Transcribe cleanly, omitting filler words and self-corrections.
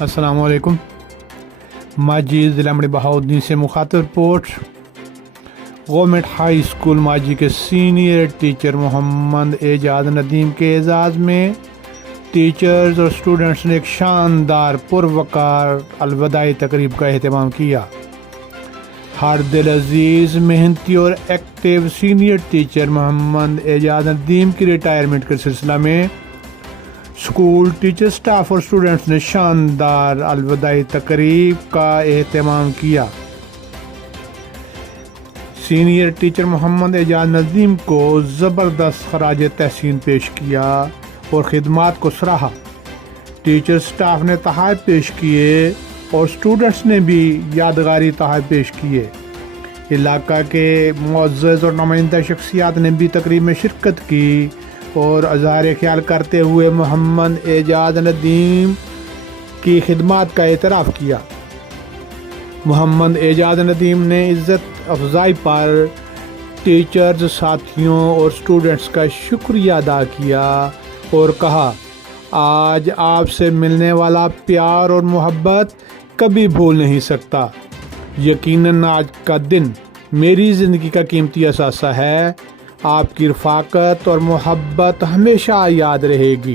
السلام علیکم. ماجی ضلع مڑی بہاؤدین سے مخاطب رپورٹ. گورنمنٹ ہائی اسکول ماجی کے سینئر ٹیچر محمد اعجاز ندیم کے اعزاز میں ٹیچرز اور اسٹوڈنٹس نے ایک شاندار پروقار الوداعی تقریب کا اہتمام کیا. ہر دل عزیز محنتی اور ایکٹیو سینئر ٹیچر محمد اعجاز ندیم کی ریٹائرمنٹ کے سلسلہ میں اسکول ٹیچر سٹاف اور اسٹوڈنٹس نے شاندار الوداعی تقریب کا اہتمام کیا. سینئر ٹیچر محمد اعجاز ندیم کو زبردست خراج تحسین پیش کیا اور خدمات کو سراہا. ٹیچر سٹاف نے تحائف پیش کیے اور اسٹوڈنٹس نے بھی یادگاری تحائف پیش کیے. علاقہ کے معزز اور نمائندہ شخصیات نے بھی تقریب میں شرکت کی اور اظہار خیال کرتے ہوئے محمد اعجاز ندیم کی خدمات کا اعتراف کیا. محمد اعجاز ندیم نے عزت افزائی پر ٹیچرز ساتھیوں اور اسٹوڈنٹس کا شکریہ ادا کیا اور کہا، آج آپ سے ملنے والا پیار اور محبت کبھی بھول نہیں سکتا. یقیناً آج کا دن میری زندگی کا قیمتی اثاثہ ہے. آپ کی رفاقت اور محبت ہمیشہ یاد رہے گی.